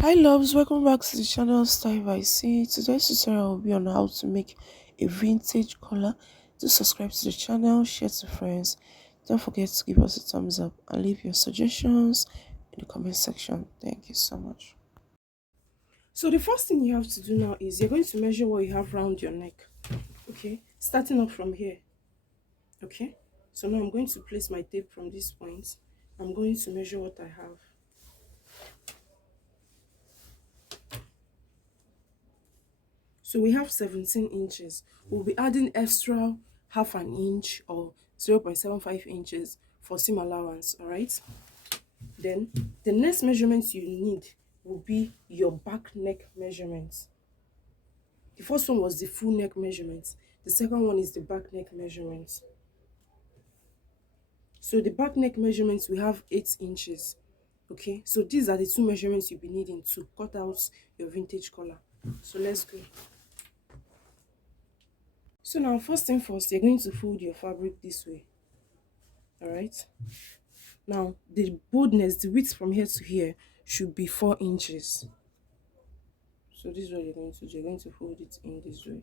Hi loves, welcome back to the channel Style by C. Today's tutorial will be on how to make a vintage collar. Do subscribe to the channel, share to friends. Don't forget to give us a thumbs up and leave your suggestions in the comment section. Thank you so much. So the first thing you have to do now is you're going to measure what you have around your neck. Okay, starting up from here. Okay, so now I'm going to place my tape from this point. I'm going to measure what I have. So we have 17 inches. We'll be adding extra half an inch or 0.75 inches for seam allowance, all right? Then the next measurement you need will be your back neck measurements. The first one was the full neck measurement. The second one is the back neck measurements. So the back neck measurements, we have 8 inches. Okay, so these are the two measurements you'll be needing to cut out your vintage collar. So let's go. So now, first thing first, you're going to fold your fabric this way. All right. Now, the boldness, the width from here to here should be 4 inches. So this is what you're going to do. You're going to fold it in this way.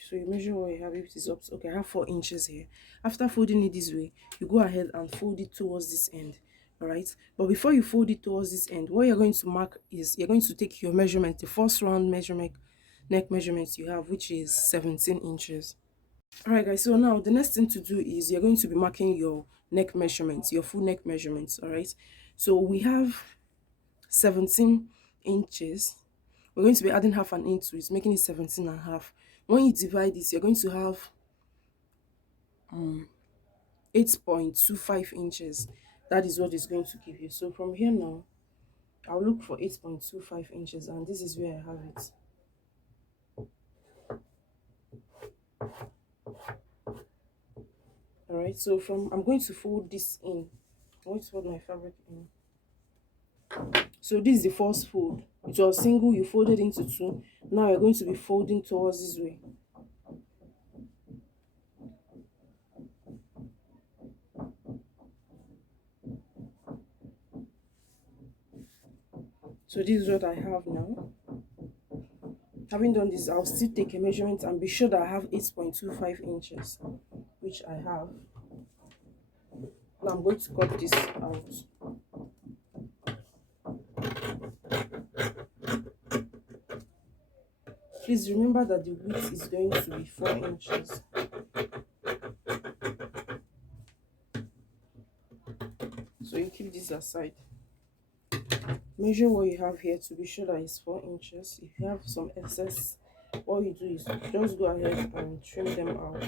So you measure what you have. If it is up, okay, I have 4 inches here. After folding it this way, you go ahead and fold it towards this end. All right. But before you fold it towards this end, what you're going to mark is you're going to take your measurement, the first round measurement, neck measurements you have, which is 17 inches. All right, guys, so now the next thing to do is you're going to be marking your neck measurements, your full neck measurements. All right, so we have 17 inches. We're going to be adding half an inch to it, making it 17 and a half. When you divide this, you're going to have 8.25 inches. That is what it's going to give you. So from here now, I'll look for 8.25 inches, and this is where I have it. All right, so I'm going to fold this in. I'm going to fold my fabric in. So this is the first fold. It was single, you folded into two. Now you're going to be folding towards this way. So this is what I have now. Having done this, I'll still take a measurement and be sure that I have 8.25 inches, which I have. Now I'm going to cut this out. Please remember that the width is going to be 4 inches. So you keep this aside. Measure what you have here to be sure that it's 4 inches. If you have some excess, what you do is just go ahead and trim them out.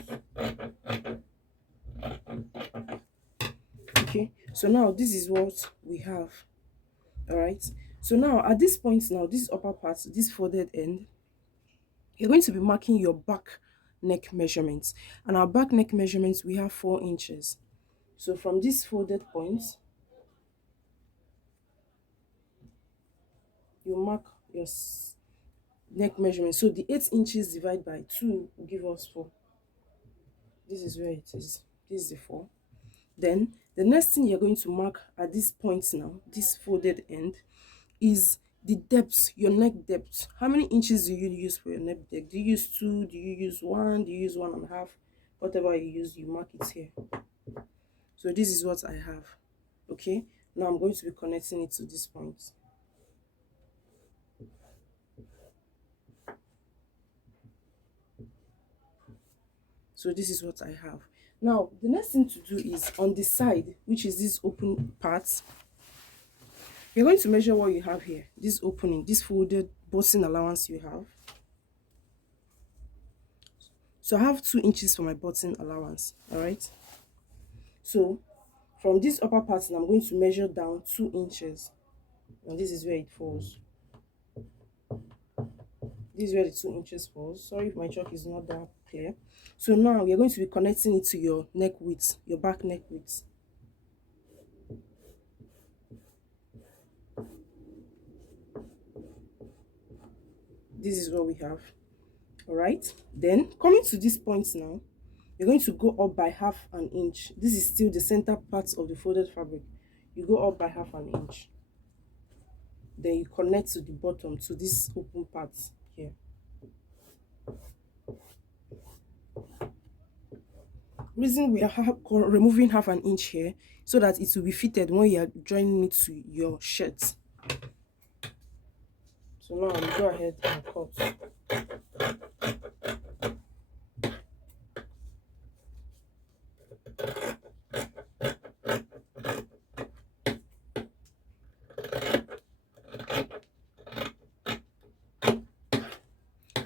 Okay, so now this is what we have. All right, so now at this point, now this upper part, this folded end, you're going to be marking your back neck measurements, and our back neck measurements, we have 4 inches. So from this folded point, you mark your neck measurement. So the 8 inches divided by 2 will give us 4. This is where it is. This is the 4. Then the next thing you're going to mark at this point now, this folded end, is the depth, your neck depth. How many inches do you use for your neck depth? Do you use 2? Do you use 1? Do you use 1.5? Whatever you use, you mark it here. So this is what I have. Okay, now I'm going to be connecting it to this point. So this is what I have. Now the next thing to do is on the side, which is this open part, you're going to measure what you have here, this opening, this folded button allowance you have. So I have 2 inches for my button allowance. All right, so from this upper part, I'm going to measure down 2 inches, and this is where it falls. This is where the 2 inches falls. Sorry if my chalk is not that clear. So now you're going to be connecting it to your neck width, your back neck width. This is what we have. All right, then coming to this point now, you're going to go up by half an inch. This is still the center part of the folded fabric. you go up by half an inch, then you connect to the bottom, to this open part here. Reason we are removing half an inch here, so that it will be fitted when you are joining it to your shirt. So now I'll go ahead and cut.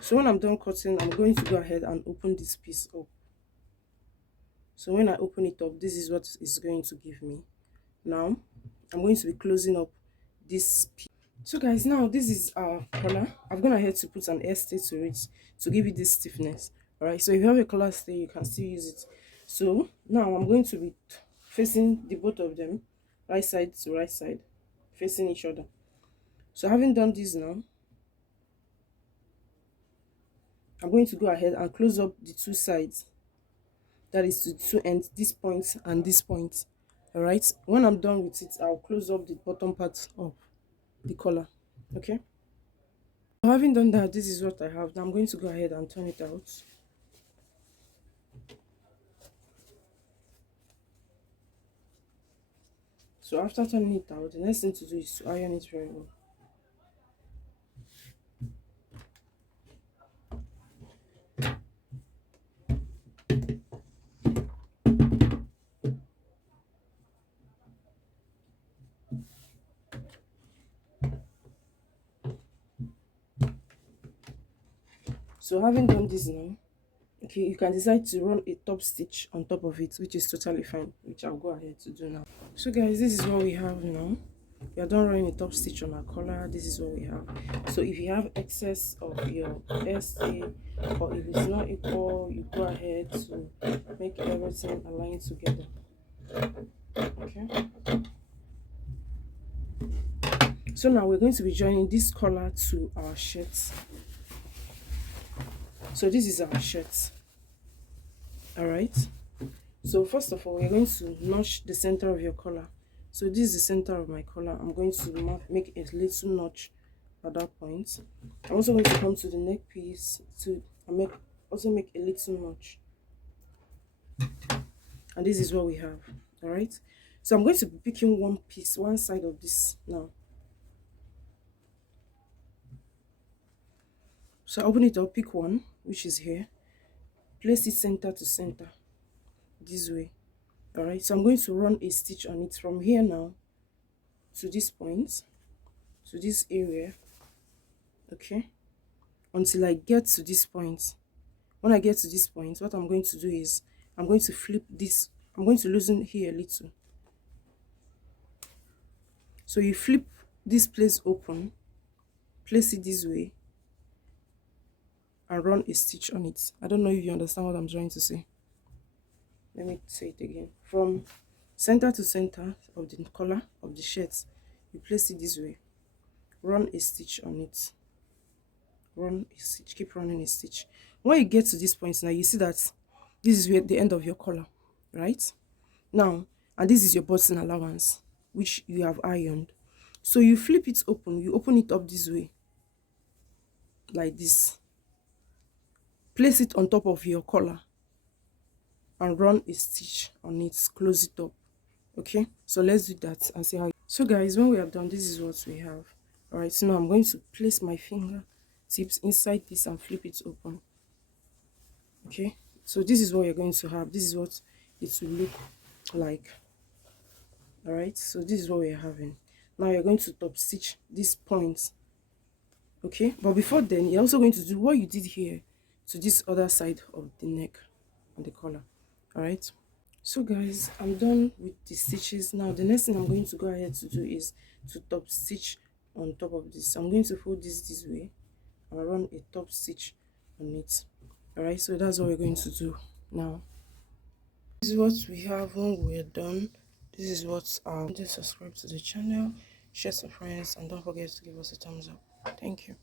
So when I'm done cutting, I'm going to go ahead and open this piece up. So when I open it up, this is what it's going to give me. Now I'm going to be closing up this piece. So guys, now this is our collar. I've gone ahead to put an air stay to it to give it this stiffness. All right, so if you have a collar stay, you can still use it. So now I'm going to be facing the both of them, right side to right side, facing each other. So having done this now, I'm going to go ahead and close up the two sides, that is to two ends, this point and this point. All right, when I'm done with it, I'll close up the bottom part of the collar. Okay, having done that, this is what I have. Now I'm going to go ahead and turn it out. So after turning it out, the next thing to do is to iron it very well. So having done this now, okay, you can decide to run a top stitch on top of it, which is totally fine, which I'll go ahead to do now. So guys, this is what we have now. We are done running a top stitch on our collar. This is what we have. So if you have excess of your SA, or if it's not equal, you go ahead to make everything align together. Okay, so now we're going to be joining this collar to our shirt. So this is our shirt. All right, so first of all, we're going to notch the center of your collar. So this is the center of my collar. I'm going to make a little notch at that point. I'm also going to come to the neck piece to also make a little notch, and this is what we have. All right, so I'm going to be picking one piece, one side of this now. So I open it up, pick one, which is here, place it center to center this way. All right, so I'm going to run a stitch on it from here now to this point, to this area. Okay, until I get to this point. When I get to this point, what I'm going to do is I'm going to flip this. I'm going to loosen here a little. So you flip this place open, place it this way, and run a stitch on it. I don't know if you understand what I'm trying to say. Let me say it again. From center to center of the collar of the shirt, you place it this way, run a stitch on it, run a stitch, keep running a stitch. When you get to this point now, you see that this is where the end of your collar, right? Now, and this is your button allowance, which you have ironed. So you flip it open, you open it up this way, like this, place it on top of your collar and run a stitch on it, close it up. Okay, so let's do that and see how. So guys, when we have done, this is what we have. All right, so now I'm going to place my finger tips inside this and flip it open. Okay, so this is what you're going to have. This is what it will look like. All right, so this is what we're having. Now you're going to top stitch this point. Okay, but before then, you're also going to do what you did here to this other side of the neck and the collar. All right, so guys, I'm done with the stitches. Now the next thing I'm going to go ahead to do is to top stitch on top of this. I'm going to fold this way and run a top stitch on it. All right, so that's what we're going to do now. This is what we have when we're done. This is what just subscribe to the channel, share some friends, and don't forget to give us a thumbs up. Thank you.